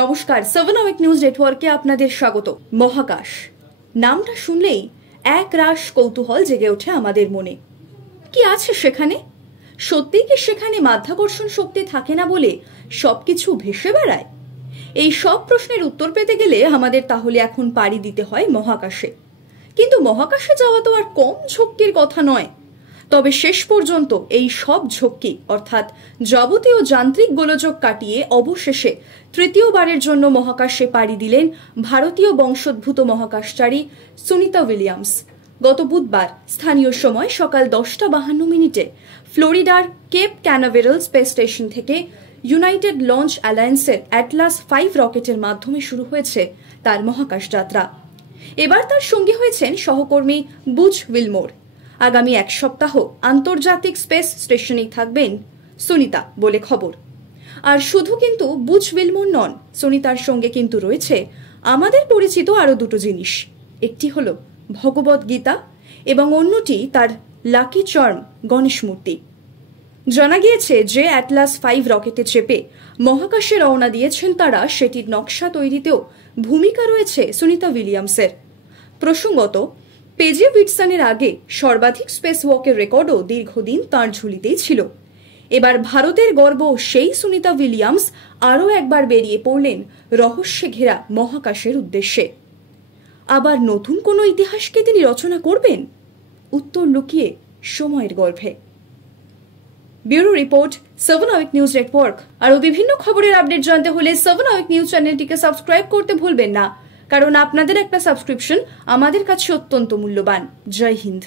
নমস্কার, 7 hour news নেটওয়ার্কে আপনাদের স্বাগত। মহাকাশ নামটা শুনলেই এক রাশ কৌতূহল জেগে ওঠে আমাদের মনে। কি আছে সেখানে? সত্যিই কি সেখানে মাধ্যাকর্ষণ শক্তি থাকে না বলে সবকিছু ভেসে বেড়ায়? এই সব প্রশ্নের উত্তর পেতে গেলে আমাদের তাহলে এখন পাড়ি দিতে হয় মহাকাশে। কিন্তু মহাকাশে যাওয়া তো আর কম ঝক্কির কথা নয়। তবে শেষ পর্যন্ত এই সব ঝক্কি অর্থাৎ যাবতীয় যান্ত্রিক গোলযোগ কাটিয়ে অবশেষে তৃতীয়বারের জন্য মহাকাশে পাড়ি দিলেন ভারতীয় বংশোদ্ভূত মহাকাশচারী সুনিতা উইলিয়ামস। গত বুধবার স্থানীয় সময় সকাল 10:52 ফ্লোরিডার কেপ ক্যানাভেরাল স্পেস স্টেশন থেকে ইউনাইটেড লঞ্চ অ্যালায়েন্সের অ্যাটলাস 5 রকেটের মাধ্যমে শুরু হয়েছে তার মহাকাশ যাত্রা। এবার তার সঙ্গী হয়েছেন সহকর্মী বুচ উইলমোর। আগামী এক সপ্তাহ আন্তর্জাতিক স্পেস স্টেশনেই থাকবেন সুনিতা বলে খবর। আর শুধু কিন্তু বুচ উইলমোর নন, সুনিতার সঙ্গে কিন্তু রয়েছে আমাদের পরিচিত আরো দুটো জিনিস। একটি হলো ভগবত গীতা এবং অন্যটি তার লাকি চার্ম গণেশ মূর্তি। জানা গিয়েছে যে অ্যাটলাস 5 রকেটে চেপে মহাকাশে রওনা দিয়েছেন তারা, সেটির নকশা তৈরিতেও ভূমিকা রয়েছে সুনিতা উইলিয়ামসের। প্রসঙ্গত, পেজি উইটসনের আগে সর্বাধিক স্পেস ওয়াকের রেকর্ডও দীর্ঘদিন তাঁর ঝুলিতেই ছিল। এবার ভারতের গর্ব সেই সুনিতা উইলিয়ামস আরও একবার বেরিয়ে পড়লেন রহস্যে ঘেরা মহাকাশের উদ্দেশ্যে। আবার নতুন কোনো ইতিহাসকে তিনি রচনা করবেন? উত্তর লুকিয়ে সময়ের গর্ভে। Bureau report, 7 hour news network. আরও বিভিন্ন খবরের আপডেট জানতে হলে 7 আওয়ার নিউজ চ্যানেলটিকে সাবস্ক্রাইব করতে ভুলবেন না, কারণ আপনাদের একটা সাবস্ক্রিপশন আমাদের কাছে অত্যন্ত মূল্যবান। জয় হিন্দ।